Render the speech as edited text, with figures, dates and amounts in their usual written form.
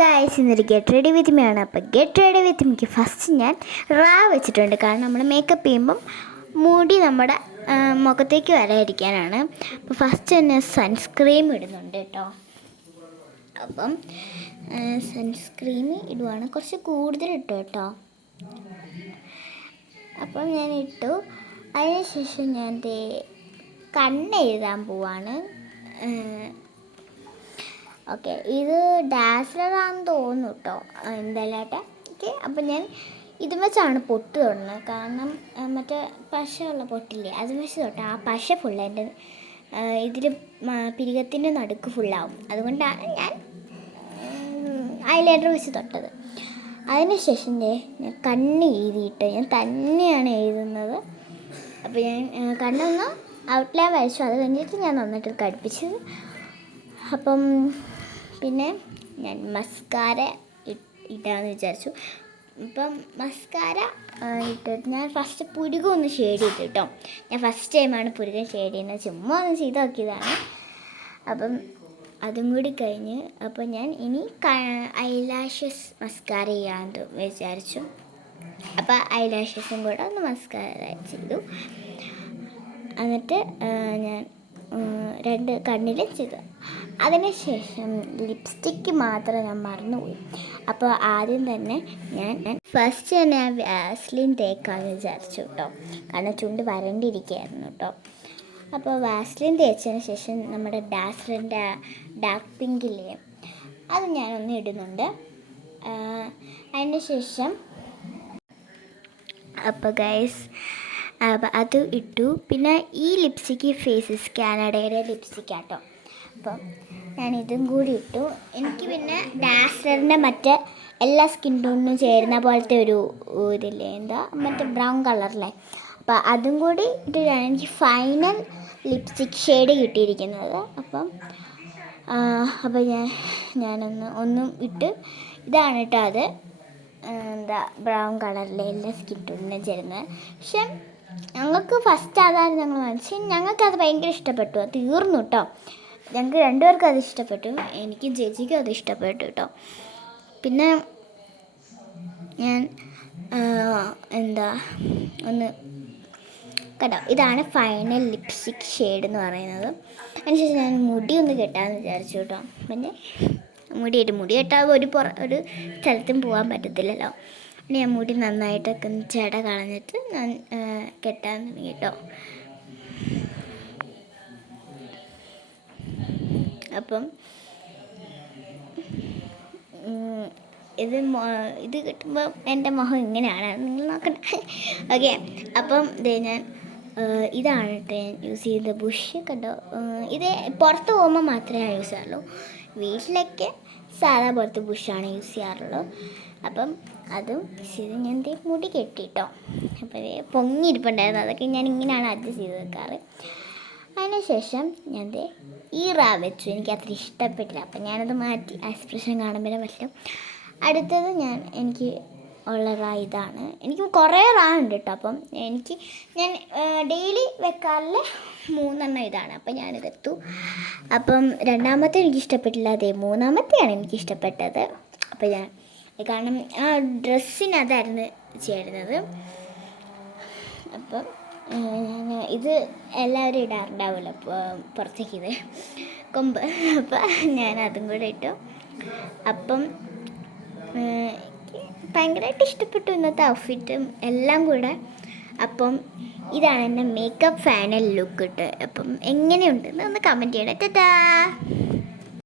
Guys, ഇന്നൊരു get ready with me ആണ്. അപ്പോൾ get ready with meek first ഞാൻ വെച്ചിട്ടുണ്ട്. കാരണം നമ്മൾ മേക്കപ്പ് ചെയ്യുമ്പം മുടി നമ്മുടെ മുഖത്തേക്ക് വരാതിരിക്കാനാണ്. അപ്പോൾ ഫസ്റ്റ് തന്നെ സൺസ്ക്രീം ഇടുന്നുണ്ട് കേട്ടോ. അപ്പം സൺസ്ക്രീം ഇടുവാണ്, കുറച്ച് കൂടുതൽ ഇട്ടു കേട്ടോ. അപ്പം ഞാൻ ഇട്ടു. അതിനുശേഷം ഞാൻ കണ്ണെഴുതാൻ പോവാണ്. ഓക്കെ, ഇത് ഡാസ്ലറാണെന്ന് തോന്നുന്നു കേട്ടോ, എന്തായാലും ഓക്കെ. അപ്പം ഞാൻ ഇതും വെച്ചാണ് പൊട്ട് തൊടുന്നത്. കാരണം മറ്റേ പശയുള്ള പൊട്ടില്ലേ, അതും വെച്ച് തൊട്ട് ആ പശ ഫുള്ള് എൻ്റെ ഇതിൽ പിരികത്തിൻ്റെ നടുക്ക് ഫുള്ളാവും. അതുകൊണ്ടാണ് ഞാൻ ഐലൈനർ വെച്ച് തൊട്ടത്. അതിനുശേഷം ഞാൻ കണ്ണ് എഴുതിയിട്ട് ഞാൻ തന്നെയാണ് എഴുതുന്നത്. അപ്പോൾ ഞാൻ കണ്ണൊന്ന് ഔട്ട്ലൈൻ വരച്ചു. അത് കഴിഞ്ഞിട്ട് ഞാൻ നന്നായിട്ട് കടുപ്പിച്ചത്. അപ്പം പിന്നെ ഞാൻ മസ്കാര ഇടാമെന്ന് വിചാരിച്ചു. അപ്പം മസ്കാര ഇട്ടിട്ട് ഞാൻ ഫസ്റ്റ് പുരുകം ഒന്ന് ഷെയ്ഡ് ചെയ്തു കേട്ടോ. ഞാൻ ഫസ്റ്റ് ടൈമാണ് പുരുകം ഷെയ്ഡ് ചെയ്യുന്നത്, ചുമ്മാ ഒന്ന് ചെയ്ത് നോക്കിയതാണ്. അപ്പം അതും കൂടി കഴിഞ്ഞ് അപ്പോൾ ഞാൻ ഇനി ഐലാഷസ് മസ്കാര ചെയ്യാമെന്ന് വിചാരിച്ചു. അപ്പോൾ ഐലാഷസും കൂടെ ഒന്ന് മസ്കാര ചെയ്തു. എന്നിട്ട് ഞാൻ രണ്ട് കണ്ണിലും ചെയ്തു. അതിനുശേഷം ലിപ്സ്റ്റിക്ക് മാത്രം ഞാൻ മറന്നുപോയി. അപ്പോൾ ആദ്യം തന്നെ ഞാൻ ഫസ്റ്റ് തന്നെ വാസ്ലിൻ തേക്കാമെന്ന് വിചാരിച്ചു കേട്ടോ. കാരണം ചുണ്ട് വരണ്ടിരിക്കുകയായിരുന്നു കേട്ടോ. അപ്പോൾ വാസ്ലിൻ തേച്ചതിന് ശേഷം നമ്മുടെ ഡാസ്ലറിൻ്റെ ഡാർക്ക് പിങ്കില്ലേ, അത് ഞാനൊന്ന് ഇടുന്നുണ്ട്. അതിന് ശേഷം അപ്പോൾ ഗൈസ് അത് ഇട്ടു. പിന്നെ ഈ ലിപ്സ്റ്റിക്ക് ഫേസസ് കാനഡയുടെ ലിപ്സ്റ്റിക്കാട്ടോ. അപ്പം ഞാൻ ഇതും കൂടി ഇട്ടു. എനിക്ക് പിന്നെ ഡാസ്ലറിൻ്റെ മറ്റേ എല്ലാ സ്കിൻ ടോണിനും ചേരുന്ന പോലത്തെ ഒരു ഇതില്ലേ, എന്താ മറ്റേ ബ്രൗൺ കളറിലെ, അപ്പോൾ അതും കൂടി ഇട്ടിട്ടാണ് എനിക്ക് ഫൈനൽ ലിപ്സ്റ്റിക് ഷെയ്ഡ് കിട്ടിയിരിക്കുന്നത്. അപ്പോൾ ഒന്നും ഇട്ട് ഇതാണ് കേട്ടോ. അത് എന്താ ബ്രൗൺ കളറിലെ എല്ലാ സ്കിൻ ടോണിനും ചേരുന്നത്. പക്ഷെ ഞങ്ങൾക്ക് ഫസ്റ്റ് അതാണ് ഞങ്ങൾ വാങ്ങിച്ചത്. ഞങ്ങൾക്കത് ഭയങ്കര ഇഷ്ടപ്പെട്ടു. അത് തീർന്നു കേട്ടോ. ഞങ്ങൾക്ക് രണ്ടുപേർക്കും അത് ഇഷ്ടപ്പെട്ടു, എനിക്കും ചേച്ചിക്കും അത് ഇഷ്ടപ്പെട്ടു കേട്ടോ. പിന്നെ ഞാൻ ഒന്ന് കേട്ടോ, ഇതാണ് ഫൈനൽ ലിപ്സ്റ്റിക് ഷെയ്ഡ് എന്ന് പറയുന്നത്. അതിനുശേഷം ഞാൻ മുടി ഒന്ന് കെട്ടാമെന്ന് വിചാരിച്ചു കേട്ടോ. പിന്നെ മുടി കെട്ടാതെ ഒരു സ്ഥലത്തും പോകാൻ പറ്റത്തില്ലല്ലോ. പിന്നെ ഞാൻ മുടി നന്നായിട്ടൊക്കെ ജട കളഞ്ഞിട്ട് ഞാൻ കെട്ടാൻ തുടങ്ങി കേട്ടോ. അപ്പം ഇത് കിട്ടുമ്പോൾ എൻ്റെ മുഖം ഇങ്ങനെയാണ്, നിങ്ങൾ നോക്കണ്ട. ഓക്കെ, അപ്പം ഞാൻ ഇതാണ് കേട്ടോ ഞാൻ യൂസ് ചെയ്ത ബുഷ് കണ്ടോ. ഇത് പുറത്ത് പോകുമ്പോൾ മാത്രമേ ഞാൻ യൂസ് ചെയ്യാറുള്ളൂ. വീട്ടിലൊക്കെ സാധാ പുറത്ത് ബുഷാണ് യൂസ് ചെയ്യാറുള്ളൂ. അപ്പം അതും ചെയ്ത് ഞാൻ മുടി കെട്ടിട്ടോ. അപ്പോൾ പൊങ്ങിയിരിപ്പുണ്ടായിരുന്നു, അതൊക്കെ ഞാൻ ഇങ്ങനെയാണ് അഡ്ജസ്റ്റ് ചെയ്ത് വെക്കാറ്. അതിനുശേഷം ഞാൻ ഈ വെച്ചു. എനിക്ക് അത്ര ഇഷ്ടപ്പെട്ടില്ല, അപ്പം ഞാനത് മാറ്റി. എക്സ്പ്രഷൻ കാണുമ്പോൾ പറ്റും. അടുത്തത് എനിക്ക് ഉള്ള ഇതാണ്. എനിക്ക് കുറേ ഉണ്ട് കേട്ടോ. അപ്പം ഞാൻ ഡെയിലി വെക്കാറില്ല 3 ഇതാണ്. അപ്പം ഞാനിതെത്തു. അപ്പം രണ്ടാമത്തെ എനിക്ക് ഇഷ്ടപ്പെട്ടില്ല, മൂന്നാമത്തെയാണ് എനിക്കിഷ്ടപ്പെട്ടത്. അപ്പം ഞാൻ കാരണം ആ ഡ്രസ്സിന് അതായിരുന്നു ചേരുന്നത്. അപ്പം ഇത് എല്ലാവരും ഇടാറുണ്ടാവുമല്ലോ പുറത്തേക്ക്, ഇത് കൊമ്പ്. അപ്പം ഞാൻ അതും കൂടെ ഇട്ടു. അപ്പം ഭയങ്കരമായിട്ട് ഇഷ്ടപ്പെട്ടു ഇന്നത്തെ ഔട്ട്ഫിറ്റും എല്ലാം കൂടെ. അപ്പം ഇതാണ് എൻ്റെ മേക്കപ്പ് ഫൈനൽ ലുക്ക് ഇട്ട്. അപ്പം എങ്ങനെയുണ്ടെന്ന് ഒന്ന് കമൻറ്റ് ചെയ്യണം. ടാറ്റാ.